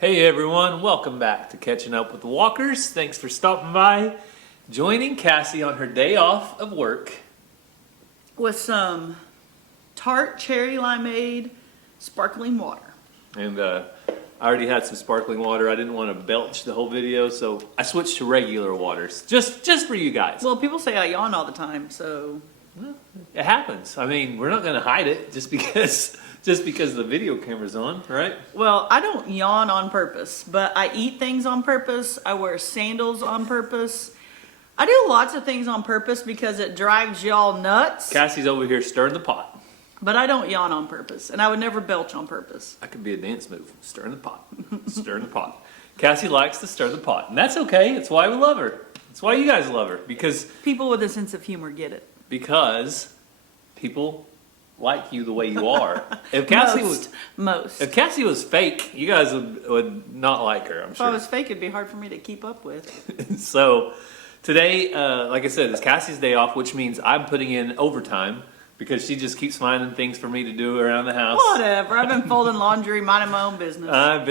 Hey everyone, welcome back to Catching Up with the Walkers. Thanks for stopping by, joining Cassie on her day off of work. With some tart cherry limeade sparkling water. And I already had some sparkling water. I didn't want to belch the whole video, so I switched to regular waters, just for you guys. Well, people say I yawn all the time, so... Well, it happens. I mean, we're not going to hide it just because the video camera's on, right? Well, I don't yawn on purpose, but I eat things on purpose. I wear sandals on purpose. I do lots of things on purpose because it drives y'all nuts. Cassie's over here stirring the pot. But I don't yawn on purpose, and I would never belch on purpose. That could be a dance move. Stirring the pot. Stirring the pot. Cassie likes to stir the pot, and that's okay. It's why we love her. It's why you guys love her, because people with a sense of humor get it. Because people like you the way you are. If Cassie if Cassie was fake, you guys would not like her, I'm sure. If I was fake, it'd be hard for me to keep up with. So today, like I said, it's Cassie's day off, which means I'm putting in overtime because she just keeps finding things for me to do around the house. Whatever. I've been folding laundry, minding my own business. I've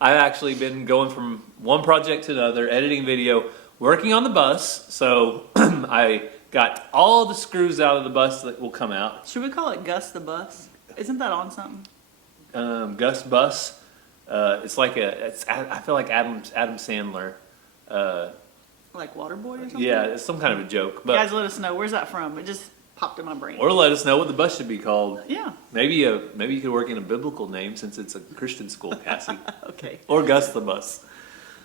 actually been going from one project to another, editing video, working on the bus. So I got all the screws out of the bus that will come out. Should we call it Gus the Bus? Isn't that on something? Gus Bus. It's like I feel like Adam Sandler. Like Waterboy or something? Yeah, it's some kind of a joke. But guys, let us know. Where's that from? It just popped in my brain. Or let us know what the bus should be called. Yeah. Maybe you could work in a biblical name since it's a Christian school, Cassie. Okay. Or Gus the Bus.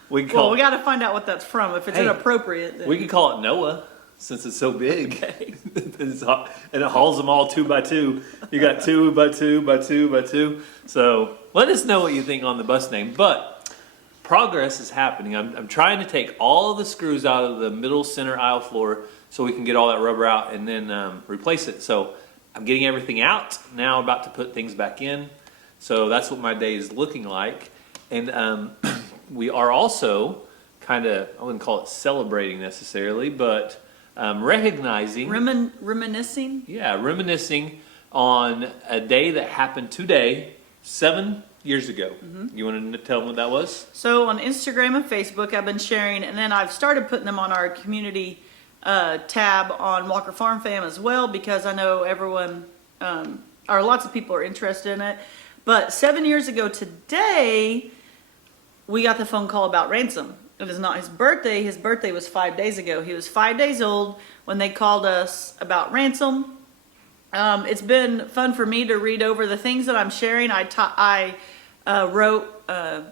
We got to find out what that's from. If it's inappropriate, then... We could call it Noah. Since it's so big, okay. And it hauls them all 2 by 2. You got 2 by 2 by 2 by 2. So let us know what you think on the bus name. But progress is happening. I'm trying to take all of the screws out of the middle center aisle floor so we can get all that rubber out and then replace it. So I'm getting everything out. Now I'm about to put things back in. So that's what my day is looking like. And we are also kind of, I wouldn't call it celebrating necessarily, but... recognizing... Reminiscing? Yeah, reminiscing on a day that happened today, 7 years ago. Mm-hmm. You want to tell them what that was? So on Instagram and Facebook, I've been sharing, and then I've started putting them on our community tab on Walker Farm Fam as well, because I know everyone, or lots of people are interested in it. But 7 years ago today, we got the phone call about Ransom. It is not his birthday. His birthday was 5 days ago. He was 5 days old when they called us about Ransom. It's been fun for me to read over the things that I'm sharing. I wrote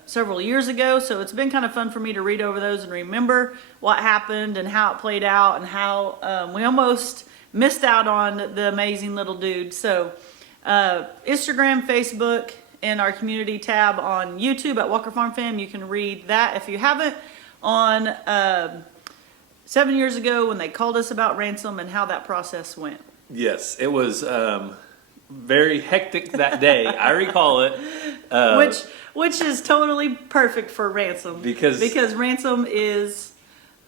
several years ago, so it's been kind of fun for me to read over those and remember what happened and how it played out and how we almost missed out on the amazing little dude. So Instagram, Facebook, and our community tab on YouTube at Walker Farm Fam. You can read that if you haven't on 7 years ago when they called us about Ransom and how that process went. Yes, it was very hectic that day. I recall it. Which is totally perfect for Ransom. Because Ransom is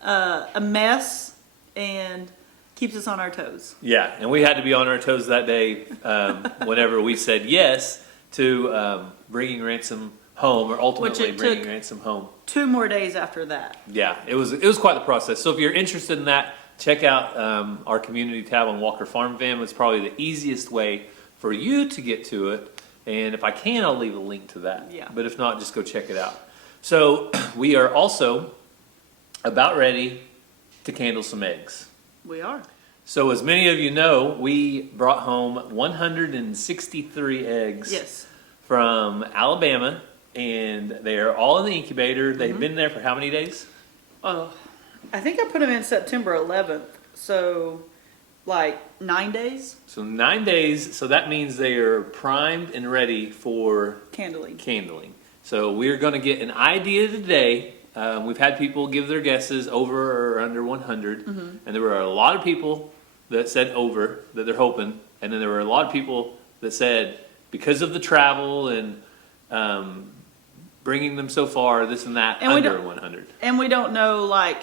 a mess and keeps us on our toes. Yeah, and we had to be on our toes that day whenever we said yes to bringing Ransom home, or ultimately bringing Ransom home. 2 more days after that. Yeah, it was quite the process. So if you're interested in that, check out our community tab on Walker Farm Fam. It's probably the easiest way for you to get to it. And if I can, I'll leave a link to that. Yeah. But if not, just go check it out. So we are also about ready to candle some eggs. We are. So as many of you know, we brought home 163 eggs. Yes. From Alabama, and they are all in the incubator. They've been there for how many days? Oh, I think I put them in September 11th, so like 9 days. So 9 days, so that means they are primed and ready for candling. So we're going to get an idea today. We've had people give their guesses over or under 100, and there were a lot of people that said over, that they're hoping, and then there were a lot of people that said, because of the travel and bringing them so far, this and that, and under 100. And we don't know, like,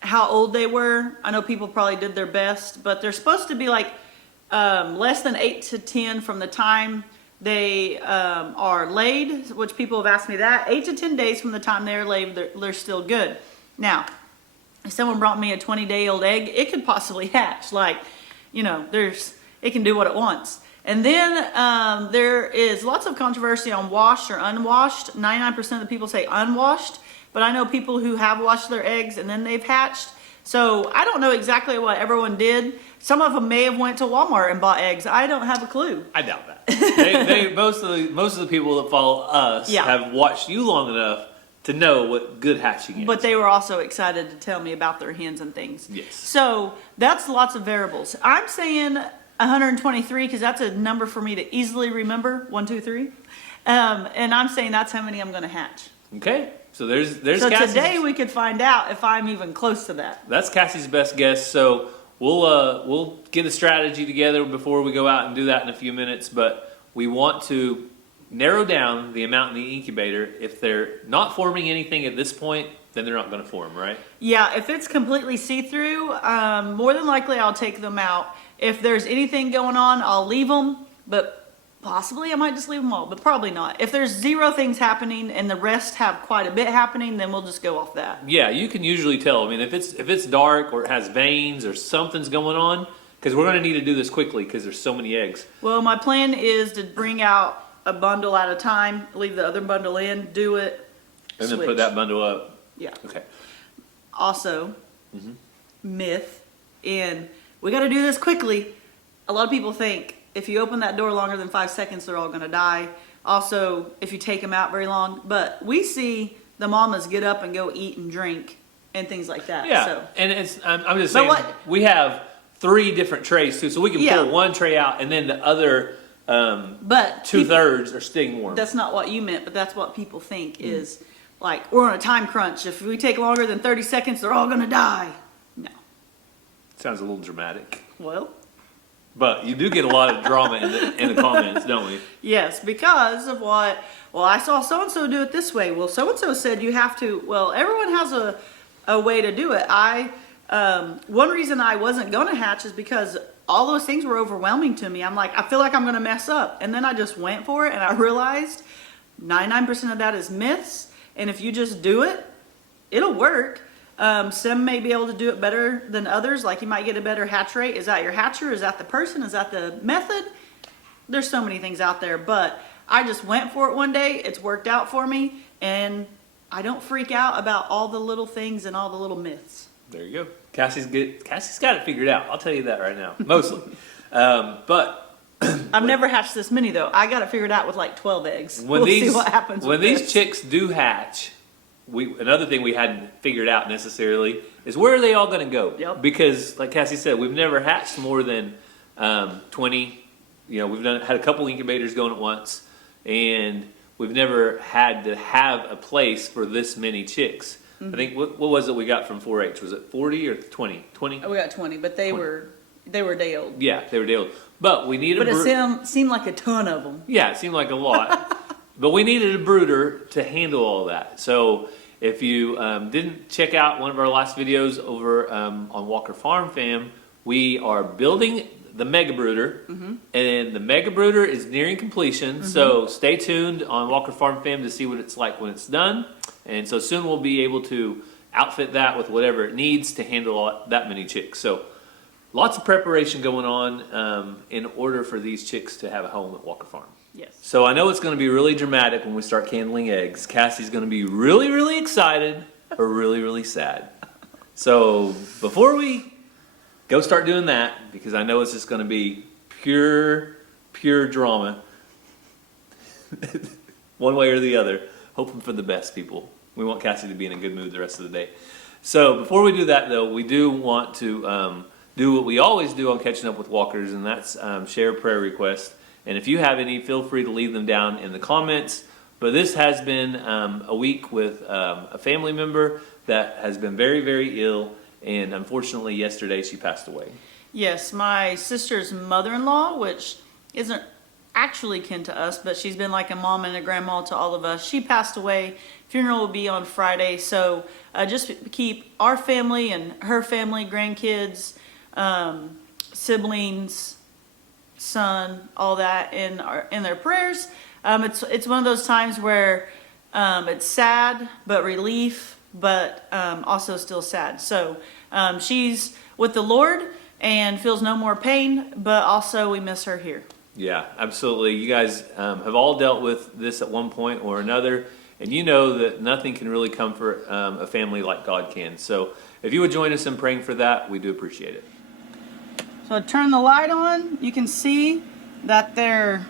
how old they were. I know people probably did their best, but they're supposed to be, like, less than 8 to 10 from the time They are laid, which people have asked me that. 8 to 10 days from the time they're laid, they're still good. Now, if someone brought me a 20-day-old egg, it could possibly hatch. Like, you know, it can do what it wants. And then there is lots of controversy on washed or unwashed. 99% of the people say unwashed, but I know people who have washed their eggs and then they've hatched. So I don't know exactly what everyone did. Some of them may have went to Walmart and bought eggs. I don't have a clue. I doubt that. Most of the people that follow us have watched you long enough to know what good hatching is. But they were also excited to tell me about their hens and things. Yes. So that's lots of variables. I'm saying 123 because that's a number for me to easily remember. 1, 2, 3. And I'm saying that's how many I'm going to hatch. Okay. So there's So Cassie's, today we could find out if I'm even close to that. that's Cassie's best guess. So we'll get a strategy together before we go out and do that in a few minutes. But we want to narrow down the amount in the incubator. If they're not forming anything at this point, then they're not going to form, right? Yeah, if it's completely see-through, more than likely I'll take them out. If there's anything going on, I'll leave them. But possibly I might just leave them all, but probably not. If there's 0 things happening and the rest have quite a bit happening, then we'll just go off that. Yeah, you can usually tell. I mean, if it's dark or it has veins or something's going on, because we're going to need to do this quickly because there's so many eggs. Well, my plan is to bring out a bundle at a time, leave the other bundle in, do it, And then switch. put that bundle up. Yeah. Okay. Also, myth, and we got to do this quickly. A lot of people think if you open that door longer than 5 seconds, they're all going to die. Also, if you take them out very long. But we see the mamas get up and go eat and drink and things like that. Yeah, So. and I'm just saying, what- we have 3 different trays too, so we can Yeah. pull one tray out and then the other But 2/3 are staying warm. that's not what you meant, but that's what people think is like, we're on a time crunch. If we take longer than 30 seconds, they're all going to die. No. Sounds a little dramatic. Well, But you do get a lot of drama in the comments, don't we? yes, because of what, well, I saw so-and-so do it this way. Well, so-and-so said you have to, well, everyone has a way to do it. One reason I wasn't going to hatch is because all those things were overwhelming to me. I'm like, I feel like I'm going to mess up. And then I just went for it and I realized 99% of that is myths. And if you just do it, it'll work. Some may be able to do it better than others. Like you might get a better hatch rate. Is that your hatcher? Is that the person? Is that the method? There's so many things out there, but I just went for it one day. It's worked out for me, and I don't freak out about all the little things and all the little myths. There you go. Cassie's got it figured out. I'll tell you that right now, mostly. But I've never hatched this many though. I got it figured out with like 12 eggs. when We'll these see what happens. when with these this. chicks do hatch, another thing we hadn't figured out necessarily is where are they all going to go? Yep. Because like Cassie said, we've never hatched more than 20. You know, we've had a couple incubators going at once, and we've never had to have a place for this many chicks. I think what was it we got from 4-H? Was it 40 or 20? 20? Oh, we got 20, but they 20. were a day old. Yeah, they were deal. But we needed But a it seemed like a ton of them. Yeah, it seemed like a lot. But we needed a brooder to handle all that. So if you didn't check out one of our last videos over on Walker Farm Fam, we are building the mega brooder, and the mega brooder is nearing completion. So stay tuned on Walker Farm Fam to see what it's like when it's done. And so soon we'll be able to outfit that with whatever it needs to handle that many chicks. So lots of preparation going on in order for these chicks to have a home at Walker Farm. Yes. So I know it's going to be really dramatic when we start candling eggs. Cassie's going to be really, really excited or really, really sad. So before we go start doing that, because I know it's just going to be pure drama, one way or the other, hoping for the best, people. We want Cassie to be in a good mood the rest of the day. So before we do that, though, we do want to do what we always do on Catching Up with Walkers, and that's share prayer requests. And if you have any, feel free to leave them down in the comments. But this has been a week with a family member that has been very, very ill, and unfortunately yesterday she passed away. Yes, my sister's mother-in-law, which isn't actually kin to us, but she's been like a mom and a grandma to all of us. She passed away. Funeral will be on Friday, so just keep our family and her family, grandkids, siblings, son, all that in their prayers. It's one of those times where it's sad, but relief, but also still sad. So she's with the Lord and feels no more pain, but also we miss her here. Yeah, absolutely. You guys have all dealt with this at one point or another, and you know that nothing can really comfort a family like God can. So if you would join us in praying for that, we do appreciate it. So I turn the light on. You can see that they're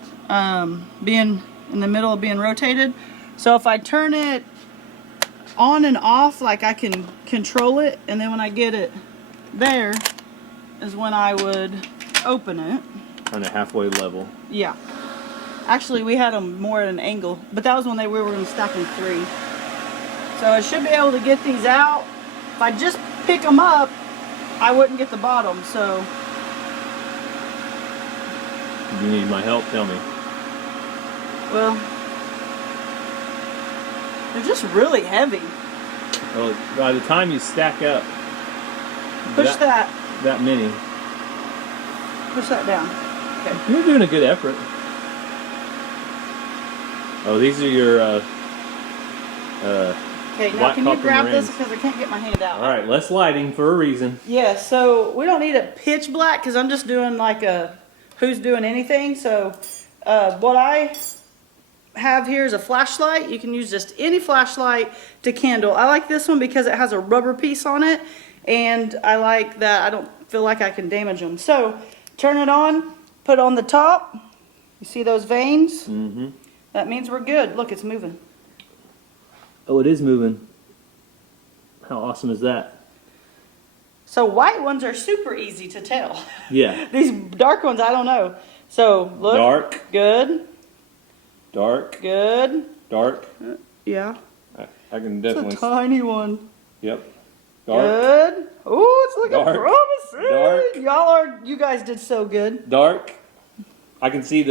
being in the middle of being rotated. So if I turn it on and off, like I can control it, and then when I get it there is when I would open it. On a halfway level. Yeah. Actually, we had them more at an angle, but that was when we were going to stack them 3. So I should be able to get these out. If I just pick them up, I wouldn't get the bottom, so. If you need my help, tell me. Well, they're just really heavy. Well, by the time you stack up Push that. That many. Push that down. Okay. You're doing a good effort. Oh, these are your Okay, now White can you copper grab Marines. this because I can't get my hand out. all right, less lighting for a reason. Yeah, so we don't need it pitch black because I'm just doing like a who's doing anything. So what I have here is a flashlight. You can use just any flashlight to kindle. I like this one because it has a rubber piece on it, and I like that I don't feel like I can damage them. So turn it on, put it on the top. You see those veins? Mm-hmm. That means we're good. Look, it's moving. Oh, it is moving. How awesome is that? So white ones are super easy to tell. Yeah. These dark ones, I don't know. So look. Dark. Good. Dark. Good. Dark. Yeah. I can It's definitely. a tiny one. Yep. Dark. Good. Oh, it's looking Dark. promising. Dark. You guys did so good. Dark. I can see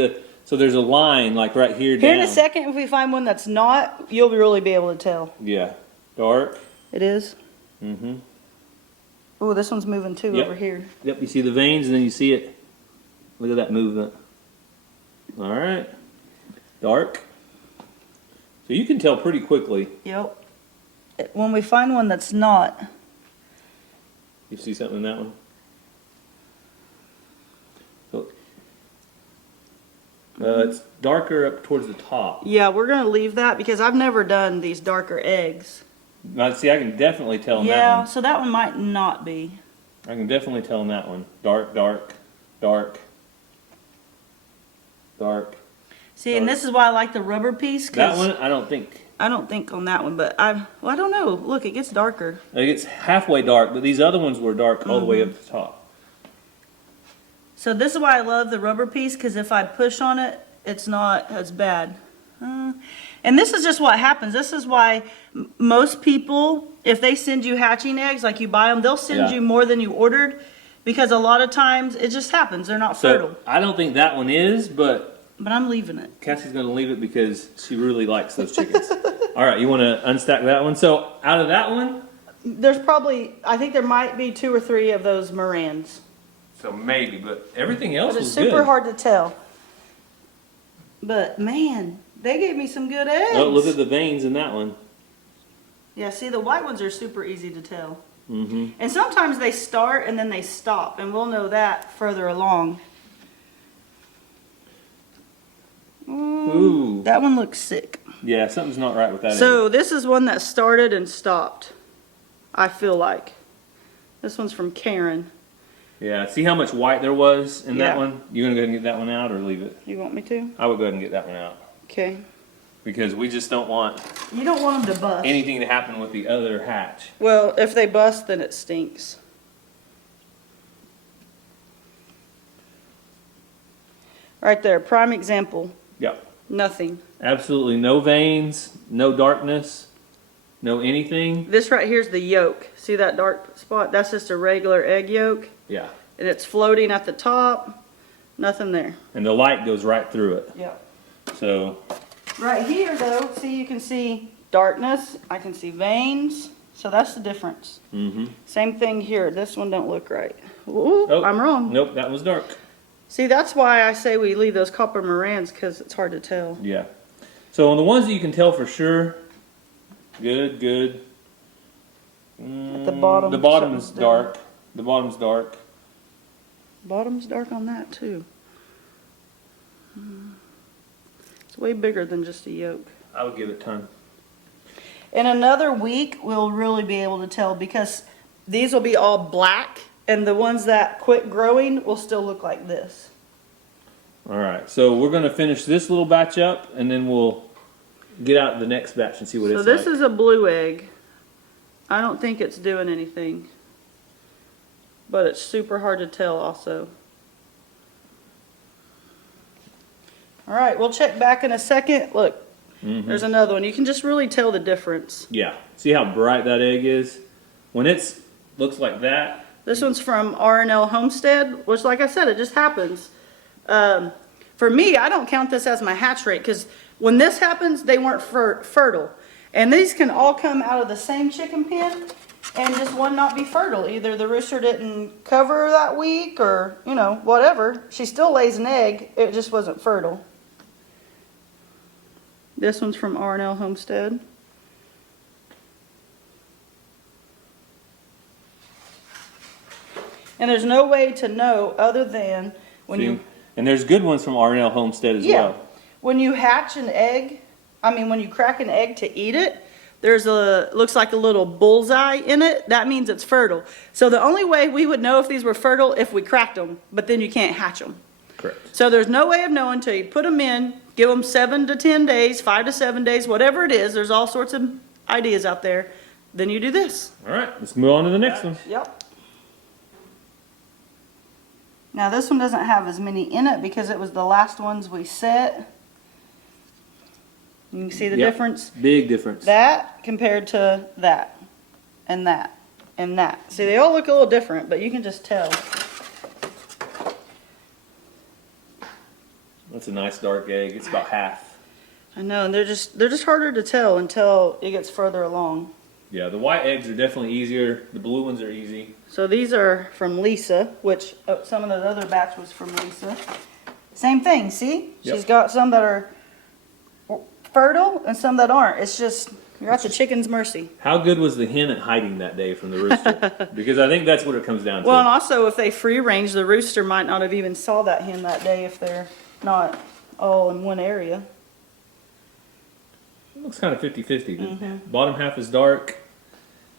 so there's a line like right here down. Here in a second, if we find one that's not, you'll really be able to tell. Yeah. Dark. It is. Mm-hmm. Oh, this one's moving too Yep. over here. Yep, you see the veins and then you see it. Look at that movement. All right. Dark. So you can tell pretty quickly. Yep. When we find one that's not. You see something in that one? So, it's darker up towards the top. Yeah, we're going to leave that because I've never done these darker eggs. Now, see, I can definitely tell in that Yeah, one. so that one might not be. I can definitely tell in that one. Dark, dark, dark, dark. See, and this is why I like the rubber piece. That one, I don't think. I don't think on that one, but I don't know. Look, it gets darker. It gets halfway dark, but these other ones were dark all the way up the top. So this is why I love the rubber piece, because if I push on it, it's not as bad. And this is just what happens. This is why most people, if they send you hatching eggs, like you buy them, they'll send you more than you ordered, because a lot of times it just happens. They're not fertile. So I don't think that one is, but I'm leaving it. Cassie's going to leave it because she really likes those chickens. All right, you want to unstack that one? So out of that one? There's probably, I think there might be 2 or 3 of those Morans. So maybe, but everything else But it's was super good. hard to tell. But man, they gave me some good eggs. Oh, look at the veins in that one. Yeah, see, the white ones are super easy to tell. Mm-hmm. And sometimes they start and then they stop, and we'll know that further along. Ooh. That one looks sick. Yeah, something's not right with that. So this is one that started and stopped, I feel like. This one's from Karen. Yeah, see how much white there was in that Yeah. one? You gonna go ahead and get that one out or leave it? You want me to? I would go ahead and get that one out. Okay. Because we just don't want You don't want them to bust. anything to happen with the other hatch. Well, if they bust, then it stinks. Right there, prime example. Yep. Nothing. Absolutely no veins, no darkness, no anything. This right here is the yolk. See that dark spot? That's just a regular egg yolk. Yeah. And it's floating at the top. Nothing there. And the light goes right through it. Yeah. So, Right here, though, see, you can see darkness. I can see veins. So that's the difference. mm-hmm. Same thing here. This one don't look right. Ooh, Oh, I'm wrong. Nope, that was dark. See, that's why I say we leave those copper Morans, because it's hard to tell. Yeah. So on the ones that you can tell for sure, good, good. At the bottom, The bottom is something's dark. The bottom's dark. Bottom's dark on that too. It's way bigger than just a yolk. I would give it time. In another week, we'll really be able to tell, because these will be all black, and the ones that quit growing will still look like this. All right. So we're going to finish this little batch up, and then we'll get out the next batch and see what So it's this like. is a blue egg. I don't think it's doing anything, but it's super hard to tell also. All right, we'll check back in a second. Look, there's another one. You can just really tell the difference. Yeah. See how bright that egg is? When it's looks like that. This one's from R&L Homestead, which, like I said, it just happens. For me, I don't count this as my hatch rate, because when this happens, they weren't fertile. And these can all come out of the same chicken pen, and just one not be fertile. Either the rooster didn't cover her that week, or, you know, whatever. She still lays an egg, it just wasn't fertile. This one's from R&L Homestead. And there's no way to know other than when See? you... And there's good ones from R&L Homestead as Yeah. well. When you hatch an egg, when you crack an egg to eat it, there's looks like a little bullseye in it. That means it's fertile. So the only way we would know if these were fertile if we cracked them, but then you can't hatch them. Correct. So there's no way of knowing until you put them in, give them 7 to 10 days, 5 to 7 days, whatever it is. There's all sorts of ideas out there. Then you do this. All right. Let's move on to the next one. Yep. Now this one doesn't have as many in it because it was the last ones we set. You can see the Yep. difference. Big difference. That compared to that, and that, and that. See, they all look a little different, but you can just tell. That's a nice dark egg. It's about half. I know, and they're just harder to tell until it gets further along. Yeah, the white eggs are definitely easier. The blue ones are easy. So these are from Lisa, which some of the other batch was from Lisa. Same thing, see? Yep. She's got some that are fertile and some that aren't. It's just, you're at the chicken's mercy. How good was the hen at hiding that day from the rooster? Because I think that's what it comes down to. Well, and also if they free range, the rooster might not have even saw that hen that day if they're not all in one area. It looks kind of 50-50. The bottom half is dark.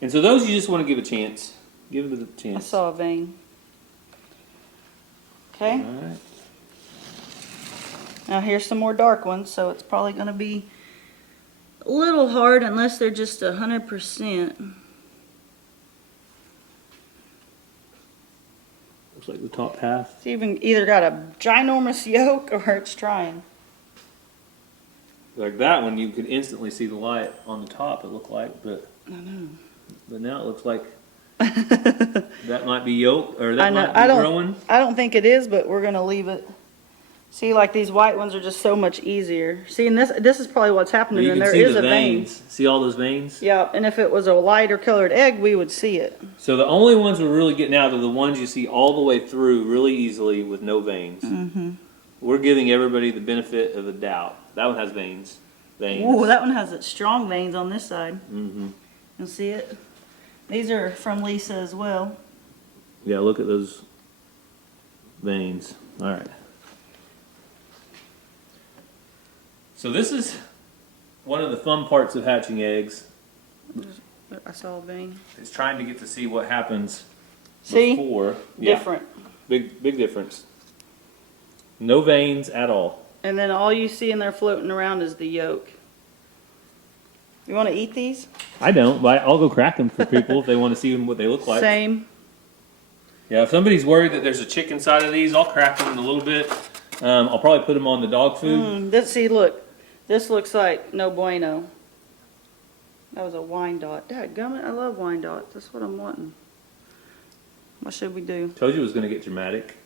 And so those you just want to give a chance. Give it a I chance. saw a vein. Okay, All right. now here's some more dark ones, so it's probably going to be a little hard unless they're just 100%. Looks like the top half. It's either got a ginormous yolk or it's trying. Like that one, you could instantly see the light on the top, it looked like. But I know. But now it looks like that might be yolk, or that might be growing. I don't think it is, but we're going to leave it. See, like these white ones are just so much easier. See, and this is probably what's happening, You and can there see is the a vein. veins. See all those veins? Yeah, and if it was a lighter colored egg, we would see it. So the only ones we're really getting out are the ones you see all the way through really easily with no veins. We're giving everybody the benefit of the doubt. That one has veins. Ooh, that one has strong veins on this side. Mm-hmm. You'll see it. These are from Lisa as well. Yeah, look at those veins. All right. So this is one of the fun parts of hatching eggs. I saw a vein. Is trying to get to see what happens See? before. Yeah, Different. big difference. No veins at all. And then all you see in there floating around is the yolk. You want to eat these? I don't, but I'll go crack them for people if they want to see what they look like. Same. Yeah, if somebody's worried that there's a chick inside of these, I'll crack them in a little bit. I'll probably put them on the dog food. See, look. This looks like no bueno. That was a wine dot. Dadgummit, I love wine dots. That's what I'm wanting. What should we do? Told you it was going to get dramatic.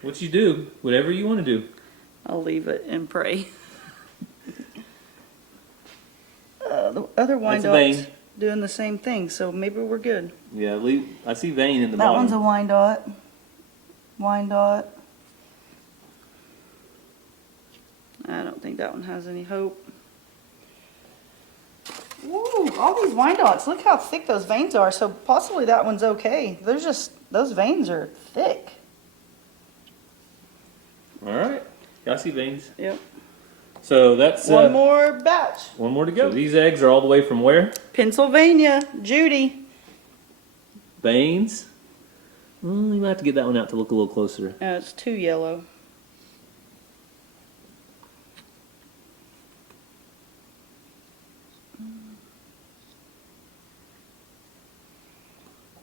What you do, whatever you want to do. I'll leave it and pray. The other wine That's a dots vein. doing the same thing, so maybe we're good. Yeah, I see vein in the That bottom. one's a wine dot. Wine dot. that one has any hope. Woo, all these Wyandottes, look how thick those veins are. So possibly that one's okay. There's just, those veins are thick. All right. I see veins. Yep. So that's One more batch. one more to go. So these eggs are all the way from where? Pennsylvania, Judy. Veins. We might have to get that one out to look a little closer. It's too yellow.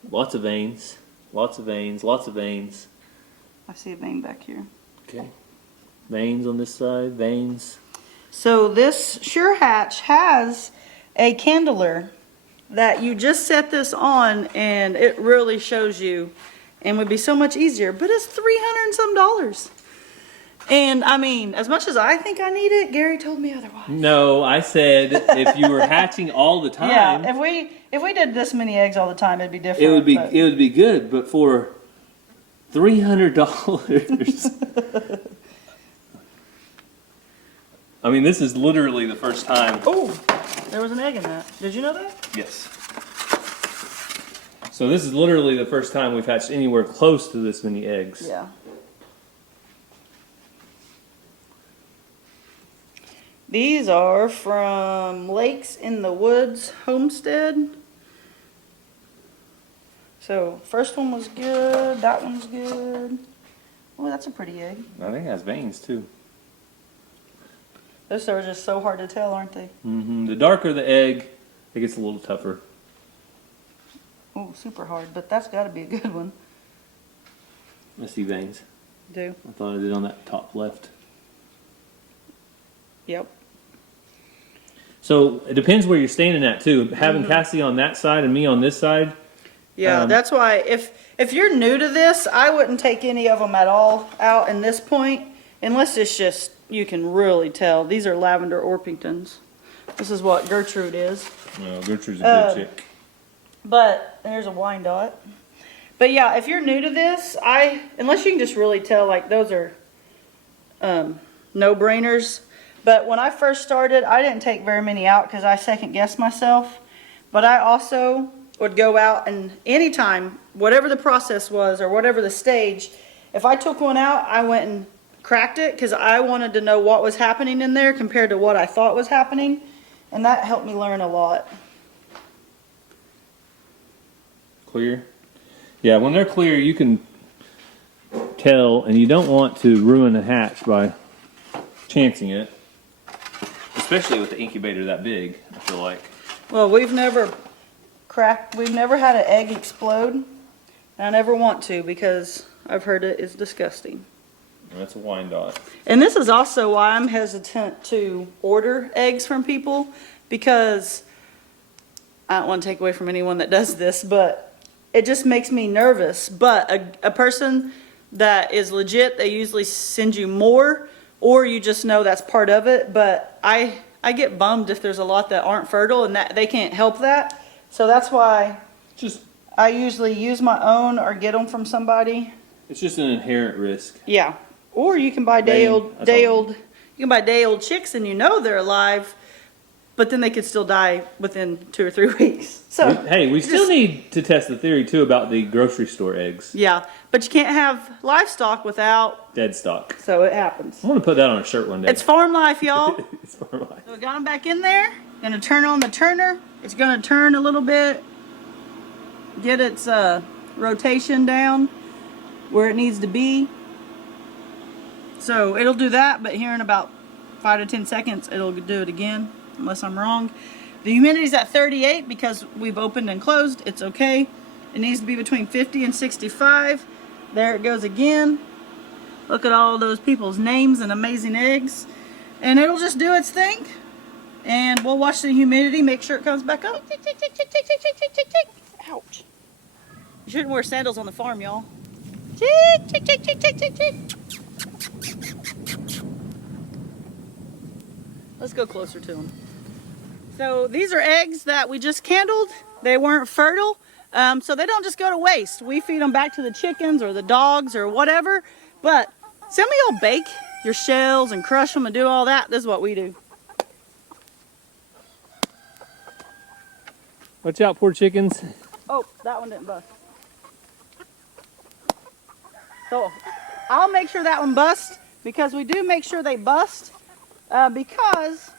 Lots of veins. Lots of veins. Lots of veins. I see a vein back here. Okay. Veins on this side. Veins. So this Sure Hatch has a candler that you just set this on and it really shows you and would be so much easier, but it's $300 and some. And I mean, as much as I think I need it, Gary told me otherwise. No, I said if you were hatching all the time, Yeah, if we did this many eggs all the time, it'd be different. it would be good, but for $300. I mean, this is literally the first time. Oh, there was an egg in that. Did you know that? Yes. So this is literally the first time we've hatched anywhere close to this many eggs. Yeah. These are from Lakes in the Woods Homestead. So first one was good, that one's good. Oh, that's a pretty egg. I think it has veins too. Those are just so hard to tell, aren't they? The darker the egg, it gets a little tougher. Oh, super hard, but that's got to be a good one. I see veins. Do. I thought I did on that top left. Yep. So it depends where you're standing at too. Having Cassie on that side and me on this side. Yeah, that's why if you're new to this, I wouldn't take any of them at all out in this point, unless it's just, you can really tell. These are lavender Orpingtons. This is what Gertrude is. No, Gertrude's a good chick. But there's a Wyandotte. But yeah, if you're new to this, unless you can just really tell, like those are no-brainers. But when I first started, I didn't take very many out because I second-guessed myself. But I also would go out and anytime, whatever the process was or whatever the stage, if I took one out, I went and cracked it because I wanted to know what was happening in there compared to what I thought was happening. And that helped me learn a lot. Clear? Yeah, when they're clear, you can tell, and you don't want to ruin a hatch by chancing it. Especially with the incubator that big, I feel like. Well, we've never had an egg explode. And I never want to because I've heard it is disgusting. And that's a Wyandotte. And this is also why I'm hesitant to order eggs from people, because I don't want to take away from anyone that does this, but it just makes me nervous. But a person that is legit, they usually send you more, or you just know that's part of it. But I get bummed if there's a lot that aren't fertile and that they can't help that. So that's why I usually use my own or get them from somebody. It's just an inherent risk. Yeah. Or you can buy day old chicks and you know they're alive, but then they could still die within 2 or 3 weeks. So we still need to test the theory too about the grocery store eggs. Yeah, but you can't have livestock without Dead stock. So it happens. I want to put that on a shirt one day. It's farm life, y'all. It's farm life. So we got them back in there. Gonna turn on the turner. It's gonna turn a little bit, get its rotation down where it needs to be. So it'll do that, but here in about 5 to 10 seconds, it'll do it again, unless I'm wrong. The humidity's at 38 because we've opened and closed. It's okay. It needs to be between 50 and 65. There it goes again. Look at all those people's names and amazing eggs. And it'll just do its thing. And we'll watch the humidity, make sure it comes back up. Tick, tick, tick, tick, tick, tick, tick, tick, tick, tick. Ouch. You shouldn't wear sandals on the farm, y'all. Tick, tick, tick, tick, tick, tick, tick. Let's go closer to them. So these are eggs that we just candled. They weren't fertile, so they don't just go to waste. We feed them back to the chickens or the dogs or whatever. But some of y'all bake your shells and crush them and do all that. This is what we do. Watch out, poor chickens. Oh, that one didn't bust. So I'll make sure that one busts, because we do make sure they bust, because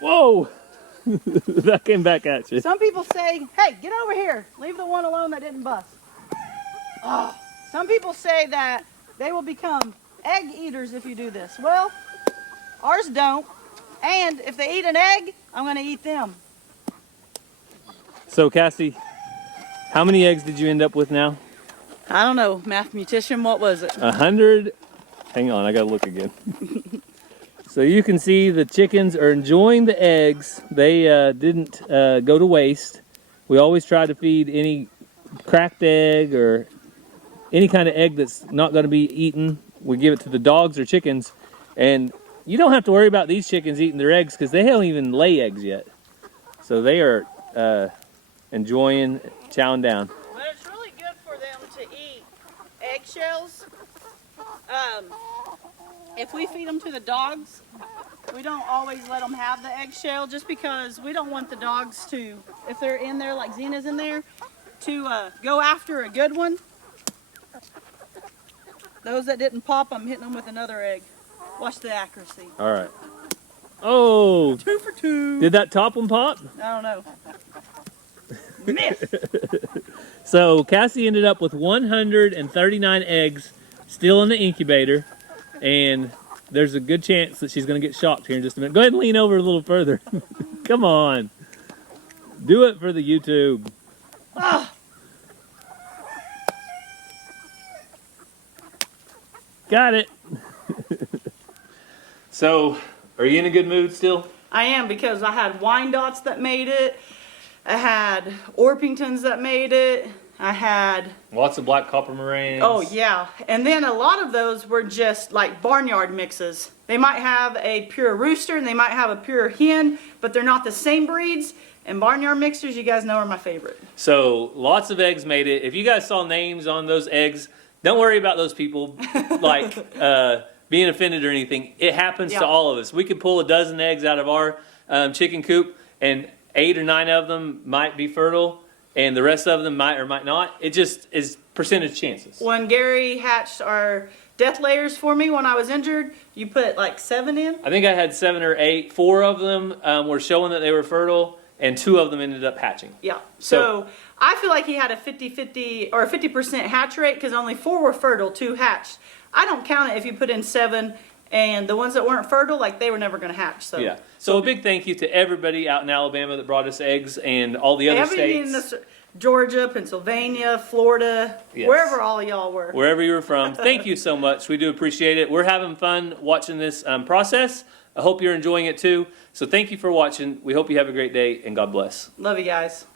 Whoa! That came back at you. some people say, hey, get over here. Leave the one alone that didn't bust. Oh, some people say that they will become egg eaters if you do this. Well, ours don't. And if they eat an egg, I'm going to eat them. So Cassie, how many eggs did you end up with now? I don't know, mathematician, what was it? 100. Hang on, I gotta look again. So you can see the chickens are enjoying the eggs. They didn't go to waste. We always try to feed any cracked egg or any kind of egg that's not going to be eaten. We give it to the dogs or chickens. And you don't have to worry about these chickens eating their eggs because they don't even lay eggs yet. So they are enjoying chowing down. But it's really good for them to eat eggshells. If we feed them to the dogs, we don't always let them have the eggshell, just because we don't want the dogs to, if they're in there like Zena's in there, to go after a good one. Those that didn't pop, I'm hitting them with another egg. Watch the accuracy. All right. Oh! 2 for 2. Did that top one pop? I don't know. Miss! So Cassie ended up with 139 eggs still in the incubator, and there's a good chance that she's going to get shocked here in just a minute. Go ahead and lean over a little further. Come on. Do it for the YouTube. Ah. Got it. So, are you in a good mood still? I am, because I had Wyandottes that made it. I had Orpingtons that made it. I had... Lots of black copper moraines. Oh, yeah. And then a lot of those were just like barnyard mixes. They might have a pure rooster and they might have a pure hen, but they're not the same breeds. And barnyard mixers, you guys know, are my favorite. So, lots of eggs made it. If you guys saw names on those eggs, don't worry about those people like being offended or anything. It happens to all of us. We could pull a dozen eggs out of our chicken coop, and 8 or 9 of them might be fertile, and the rest of them might or might not. It just is percentage chances. When Gary hatched our death layers for me when I was injured, you put like 7 in? I think I had 7 or 8. 4 of them were showing that they were fertile, and 2 of them ended up hatching. Yeah. So I feel like he had a 50-50 or a 50% hatch rate, because only 4 were fertile, 2 hatched. I don't count it if you put in 7, and the ones that weren't fertile, like, they were never going to hatch. So yeah. So a big thank you to everybody out in Alabama that brought us eggs, and all the other states. In this, Georgia, Pennsylvania, Florida, wherever all y'all were. Wherever you were from. Thank you so much. We do appreciate it. We're having fun watching this process. I hope you're enjoying it too. So thank you for watching. We hope you have a great day, and God bless. Love you guys.